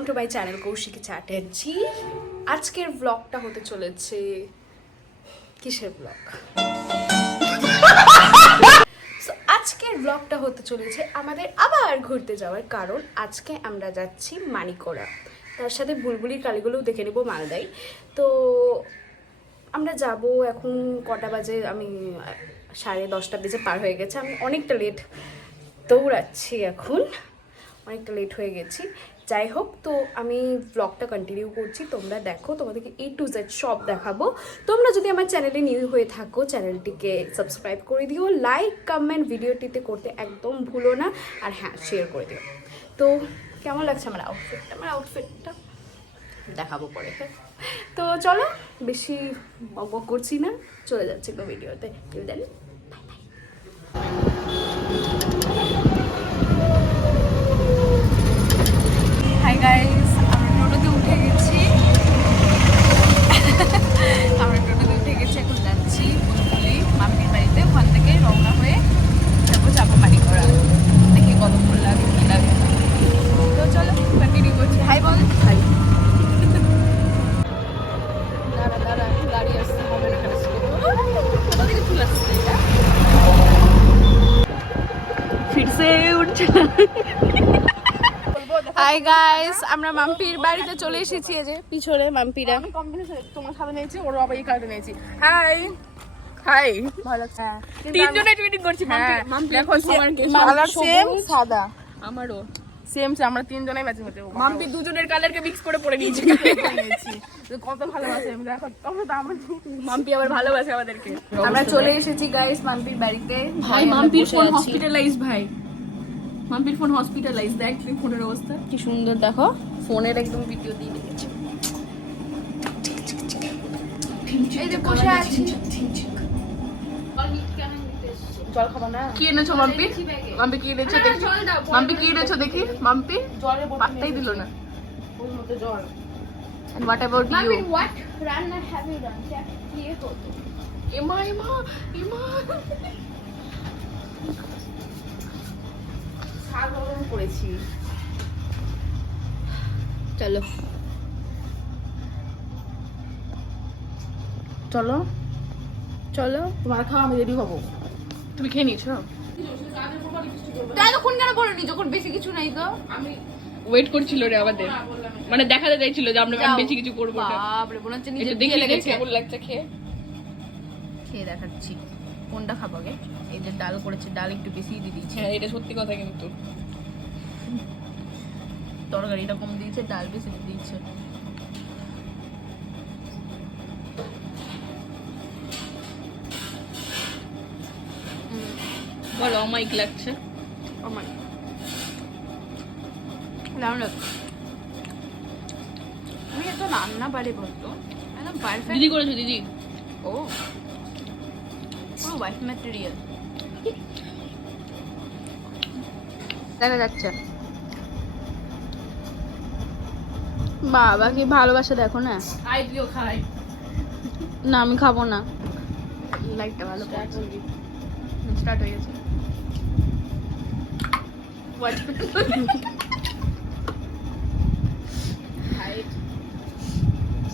Welcome to my channel Kaushiki Chatterjee. আজকের ব্লগটা হতে চলেছে কিসের ব্লগ? আজকের ব্লগটা হতে চলেছে আমাদের আবার ঘুরতে যাওয়ার, কারণ আজকে আমরা যাচ্ছি মানিকোড়া, তার সাথে বুলবুলির কালীগুলোও দেখে নেবো মালদায়। তো আমরা যাব এখন কটা বাজে, আমি 10:30 বেজে পার হয়ে গেছে, আমি অনেকটা লেট দৌড়াচ্ছি, এখন অনেকটা লেট হয়ে গেছি। যাই হোক, তো আমি ব্লগটা কন্টিনিউ করছি, তোমরা দেখো, তোমাদেরকে A to Z সব দেখাবো। তোমরা যদি আমার চ্যানেলে নিউ হয়ে থাকো, চ্যানেলটিকে সাবস্ক্রাইব করে দিও, লাইক কমেন্ট ভিডিওটিতে করতে একদম ভুলো না, আর হ্যাঁ, শেয়ার করে দিও। তো কেমন লাগছে আমার আউটফিটটা দেখাবো পরে। তো চলো, বেশি বক করছি না, চলে যাচ্ছি তো ভিডিওতে। দেন হাই গাইস, আমরা টোটোতে উঠে গেছি এখন যাচ্ছি বুলবুলি মাম্পির বাড়িতে। ওখান থেকে রওনা হয়ে যাবো মানিকোড়া। দেখি কতক্ষণ লাগে কি লাগে। তো চলো কন্টিনিউ করছি। হাই বল। হাই। দাঁড়া গাড়ি আসতে হবে না, কোথা থেকে চলে আসছে এটা? ফিরসে উঠছে। হাই গাইস, আমরা মাম্পির বাড়িতে চলে এসেছি। এই যে পিছনে মাম্পিরা। আমি কম্বিনেশন তোমার সাথে নিয়েছি, ওর বাবা এই কার্ডে নিয়েছি। হাই হাই, ভালো লাগছে। তিনজনে টুইটিং করছি। মাম্পি দেখো কালার সেম সাদা, আমারও সেম সেম, আমরা তিনজনেই ম্যাচিং হচ্ছে। মাম্পি দুজনের কালারকে মিক্স করে পরে নিয়েছি, নিয়েছি। কত ভালোবাসে আমি, দেখো তখন তো আমার মাম্পি আবার ভালোবাসে আমাদেরকে। আমরা চলে এসেছি গাইস মাম্পির বাড়িতে। ভাই মাম্পির ফোন হসপিটালাইজ, ভাই মাম্পির ফোন হসপিটালাইজ। দেখ তুই ফোনের অবস্থা কি সুন্দর, দেখো ফোনের একদম ভিডিও দিয়ে দিয়েছে। এই যে বসে আছি। জল খাবো না? কি এনেছো মাম্পি? মাম্পি কি এনেছো দেখি, মাম্পি কি এনেছো দেখি। মাম্পি পাত্তাই দিল না। ওর মধ্যে জল। And what about you? Mummy, what run have you done? Check ये हो तो। এমা শাল গরম করেছি। চলো চলো চলো, তোমার খাওয়া আমি রেডি হবো। তুমি খেয়ে নিয়েছো? তাই তখন কেন বলনি যখন বেশি কিছু নাই? তো আমি ওয়েট করছিল রে আমাদের, মানে দেখাতে চাইছিল যে আমরা বেশি কিছু করবো না। বাপ রে, মনে হচ্ছে নিজে দেখে দিয়ে লেগেছে। কেমন লাগছে খেয়ে? খেয়ে দেখাচ্ছি কোনটা খাবো আগে। এই যে ডাল করেছে, ডাল একটু বেশি দিয়ে দিয়েছে। হ্যাঁ, এটা সত্যি কথা, কিন্তু তরকারিটা কম দিয়েছে, ডাল বেশি দিয়ে দিয়েছে। বলো অমাইক লাগছে। আমার দারুণ লাগছে। আমি এত রান্না পারি বলতো, একদম পারফেক্ট। দিদি করেছো দিদি? ও পুরো ওয়াইফ ম্যাটেরিয়াল দেখা যাচ্ছে। বাবা কি ভালোবাসা দেখো না। আই দিও খাই না আমি খাবো না। লাইটটা ভালো স্টার্ট হয়ে গেছে।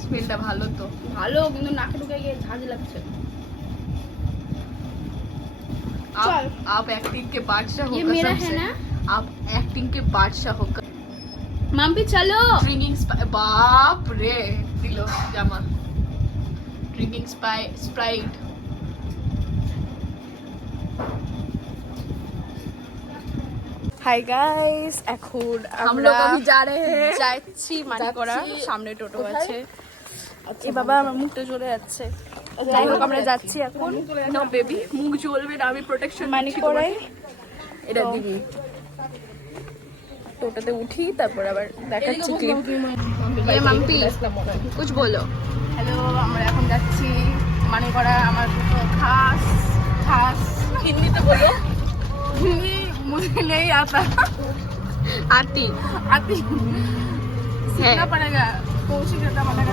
স্মেলটা ভালো তো, ভালো, কিন্তু নাকে ঢুকে গিয়ে ঝাঁঝ লাগছে। आप एक्टिंग के बादशाह हो, ये मेरा है ना? आप एक्टिंग के बादशाह हो। মাম্পি চলো। ड्रिंकिंग बाप रे दिलो Jama. Drinking Sprite. Hi guys, এখন আমরা যাচ্ছি মানিকোড়া। সামনে টোটো আছে। এ বাবা, আমার মুখটা চলে যাচ্ছে। যাই হোক, আমরা যাচ্ছি এখন। নো বেবি, মুখ জ্বলবে না, আমি প্রোটেকশন মানিকোড়ায়। এটা দিবি। টোটোতে উঠি, তারপর আবার দেখাচ্ছি ক্লিপ। মাম্পি কুছ বলো। হ্যালো, আমরা এখন যাচ্ছি মানিকোড়া। আমার খাস খাস হিন্দিতে বলো। হিন্দি मुझे नहीं आता। आती सीखना पड़ेगा। कोशिश करता पड़ेगा।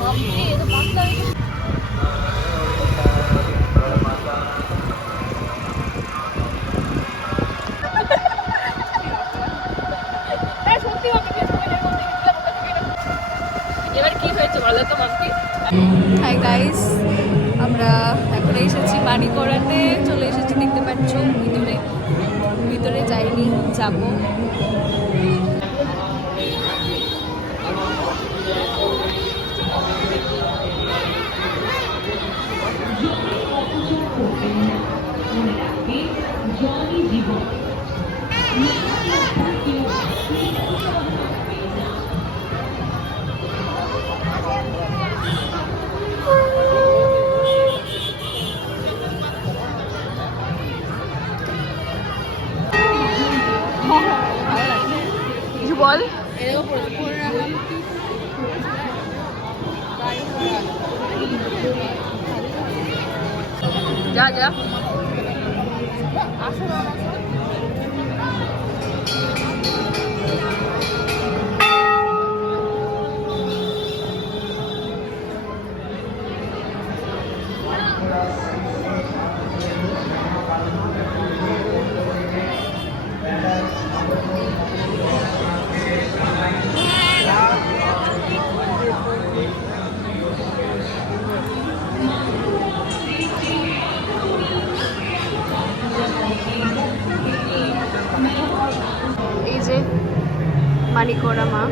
বলো তো মাম্পি। হাই গাইস, আমরা এখন এসেছি মানিকড়াতে, চলে এসেছি দেখতে পাচ্ছ। ভিতরে ভিতরে যাইনি, যাবো। কিছু বল। যা যা এই যে মানিকড়া মা।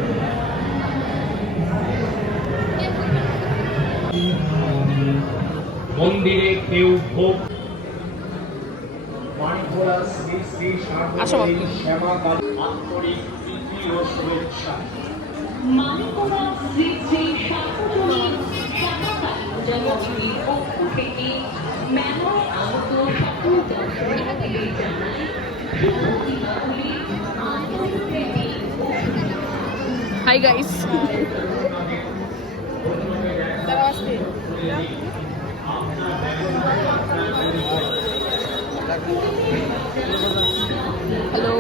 মন্দিরে কেউ ভোগ মানিকড়া শ্রী শ্রী আসো বাপু। সার্বজনীন সেবা কালী আন্তরিক প্রীতি ও শুভেচ্ছা। মানিকড়া শ্রী শ্রী সার্বজনীন শ্যামাকালী জন্মভূমির পক্ষ থেকে মেলায় আগত সকল দর্শনার্থীদের জানাই শুভ দীপাবলি আন্তরিক প্রীতি ও শুভেচ্ছা। Hi guys. Hello.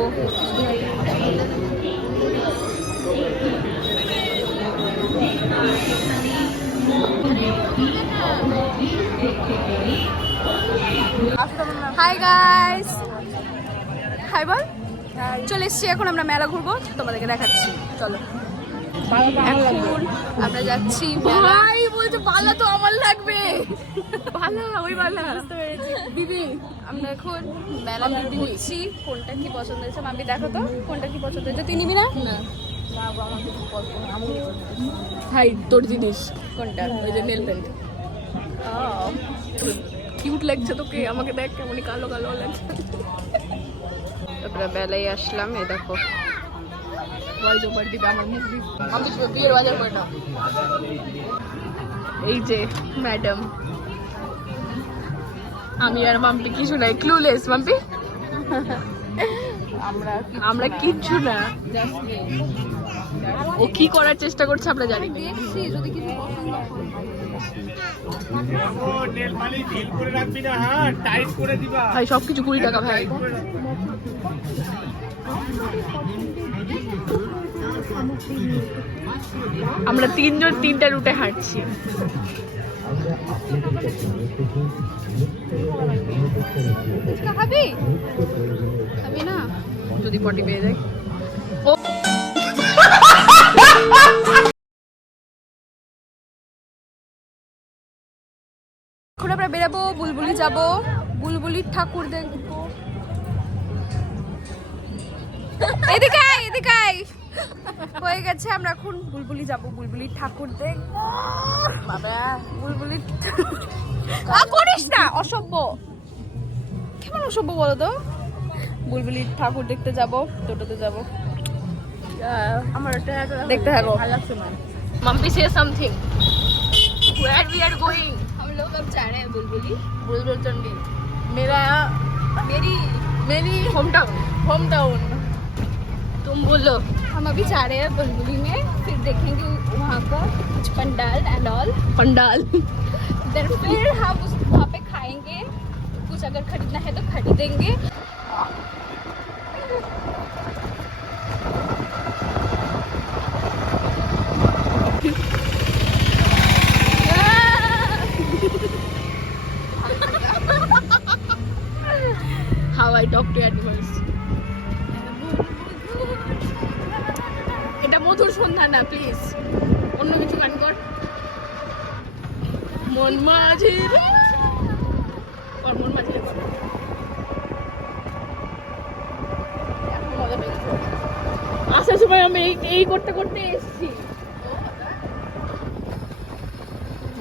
Hi guys, hi বল। চলে এসছি, এখন আমরা মেলা ঘুরবো, তোমাদেরকে দেখাচ্ছি। চলো, এখন আমরা যাচ্ছি মেলা। ভাই বলছে বালা তো আমার লাগবে। বালা ওই বালা দিদি। আমরা এখন মেলা ঘুরছি। কোনটা কি পছন্দ হয়েছে মাম্পি, দেখো তো কোনটা কি পছন্দ হয়েছে। তুই নিবি না? ভাই তোর জিনিস কোনটা? ওই যে নেল পেন্ট কিউট লাগছে তোকে, আমাকে দেখ কেমনই কালো কালো লাগছে। আমরা মেলায় আসলাম, এই দেখো। ভয়েস ওভার দিবে আমার মুখ দিবে। আমি বিয়ের বাজার করে নাও। এই যে ম্যাডাম, আমি আর মাম্পি কিছু নাই, ক্লুলেস মাম্পি। আমরা কিচ্ছু না, ও কি করার চেষ্টা করছে আমরা জানি না। দেখছি যদি কিছু পছন্দ হয়। নেল পালিশ ঢিল করে রাখবি না, হ্যাঁ টাইট করে দিবা। ভাই সবকিছু 20 টাকা ভাই। আমরা তিনজন তিনটা রুটে হাঁটছি। ফুচকা খাবি? খাবি না? যদি পটি পেয়ে যাই। ও এখন আমরা বেরাবো, বুলবুলি যাব, বুলবুলির ঠাকুর দেখবো। এদিকে আয়, এদিকে আয়। হয়ে গেছে, আমরা এখন বুলবুলি যাব, বুলবুলির ঠাকুর দেখবো। বাবা, বুলবুলির করিস না, অসভ্য। কেমন অসভ্য বলো তো? বুলবুলির ঠাকুর দেখতে যাব, টোটোতে যাব। আমার देखते हैं वो। ভালো লাগছে না। Mampi say something. Where we are going? हम लोग अब जा रहे हैं बुलबुली। बुलबुल चंडी। मेरा मेरी होम टाउन। तुम बोलो। हम अभी जा रहे हैं बुलबुली में, फिर देखेंगे वहाँ का कुछ pandal and all. Pandal. Then फिर हम वहाँ पे खाएंगे, कुछ अगर खरीदना है तो खरीदेंगे। How I talk to animals. এটা মধুর সন্ধ্যা না, প্লিজ অন্য কিছু গান কর। মন মাঝি মন মাঝি আসার সময় আমি এই করতে করতে এসেছি।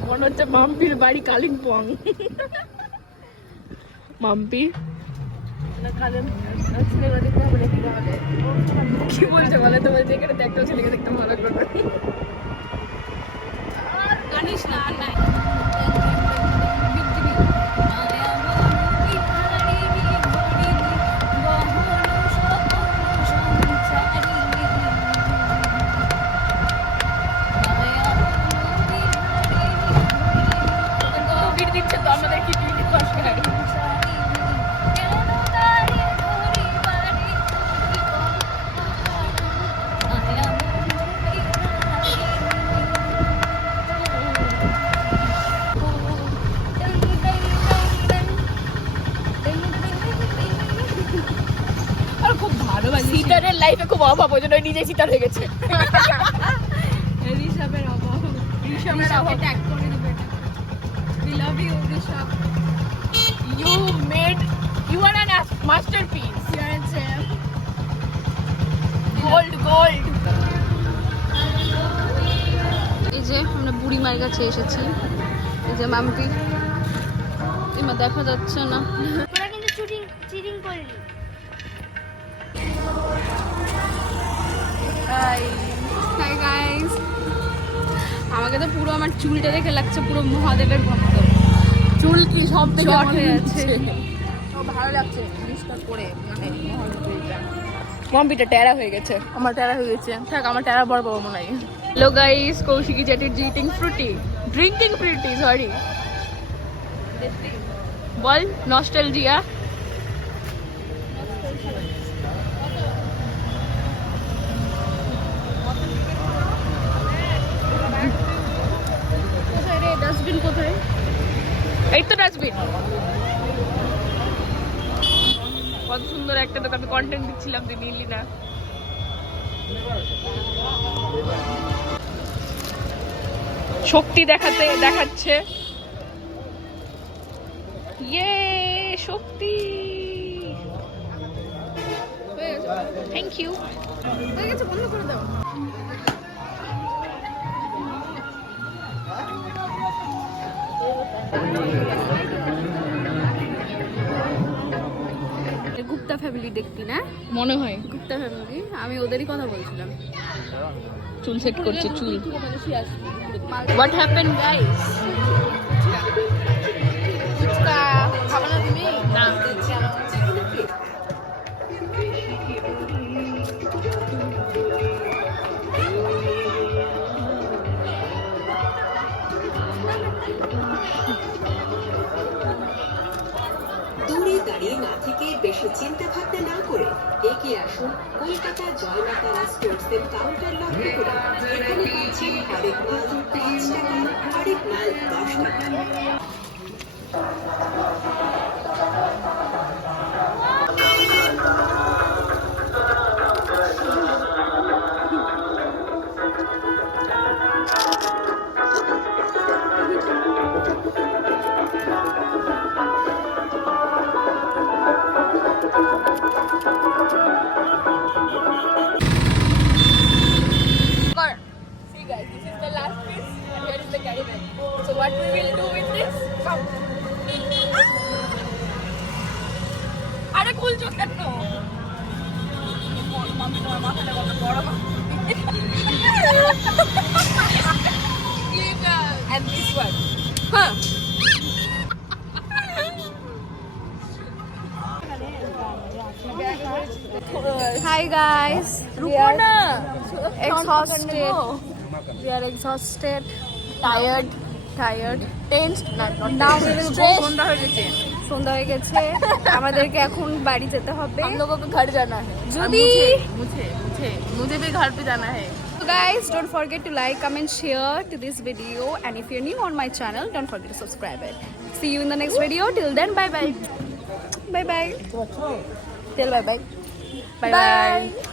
মনে হচ্ছে মাম্পির বাড়ি কালিম্পং। মাম্পি কি বলছে বলে তো, বলছে এখানে দেখতেও ছেলেকে দেখতে ভালো লাগবে। জানিস না আর নাই দিচ্ছে তো আমাদের কি দরকার। খুব ভালো সিটারের লাইফে খুব অভাব, ওই জন্য নিজে সিটার হয়ে গেছে। ঋষভের অভাব, ঋষভের অভাব। ট্যাগ করে দিবে। We love you, Rishabh. You made, you are an masterpiece. You are a gem. Gold. এই যে আমরা বুড়িমার কাছে এসেছি, এই যে মাম্পি, এমা দেখা যাচ্ছে না। তোরা কিন্তু চিটিং করলি। হাই গাইস, আমাকে তো পুরো আমার চুলটা দেখে লাগছে পুরো মহাদেবের ভক্ত। চুল কি সব থেকে শর্ট হয়ে আছে। ভালো লাগছে জিনিসটা করে, মানে কম্পিউটার টেরা হয়ে গেছে। আমার টেরা হয়ে গেছে, থাক আমার টেরা বড় বড় মনে হয়। Hello guys, Kaushiki Chatterjee drinking Frooti sorry বল নস্টালজিয়া। ডাস্টবিন কোথায়? এই তো ডাস্টবিন। কত সুন্দর একটা দোকান, আমি কন্টেন্ট দিচ্ছিলাম, তুই নিলি না। শক্তি দেখাচ্ছে। ইয়ে শক্তি, থ্যাংক ইউ। হয়ে গেছে, বন্ধ করে দাও। গুপ্তা ফ্যামিলি দেখতি না? মনে হয় গুপ্তা ফ্যামিলি, আমি ওদেরই কথা বলছিলাম। চুল সেট করছে চুল। What happen guys? খাবো না তুমি? না দূরে দাঁড়িয়ে না থেকে বেশি চিন্তা ভাবনা না করে এগিয়ে আসুন কলকাতা জয়মাতারা স্টোর্সের কাউন্টার লক্ষ্য করে। এখানে পাচ্ছেন হরেক মাল 5 টাকা, হরেক মাল 10 টাকা। See guys, this is the last piece and here is the carry bag. So what we will do with this? Come. আরে খুলছো কেন? মাম্পি তোমার মাথাটা কত বড়। And this one. Huh. Hi guys, রুকো না। exhausted. We are exhausted, Tired. Tensed. Now we will go. সন্ধ্যা হয়ে গেছে। সন্ধ্যা হয়ে গেছে, আমাদেরকে এখন বাড়ি যেতে হবে। हम लोगों को घर जाना है। যদি मुझे भी घर पे जाना है। So guys, don't forget to like, comment, share to this video, and if you're new on my channel, don't forget to subscribe it. See you in the next video. Till then, bye bye. Bye bye. Tell bye bye. Bye bye.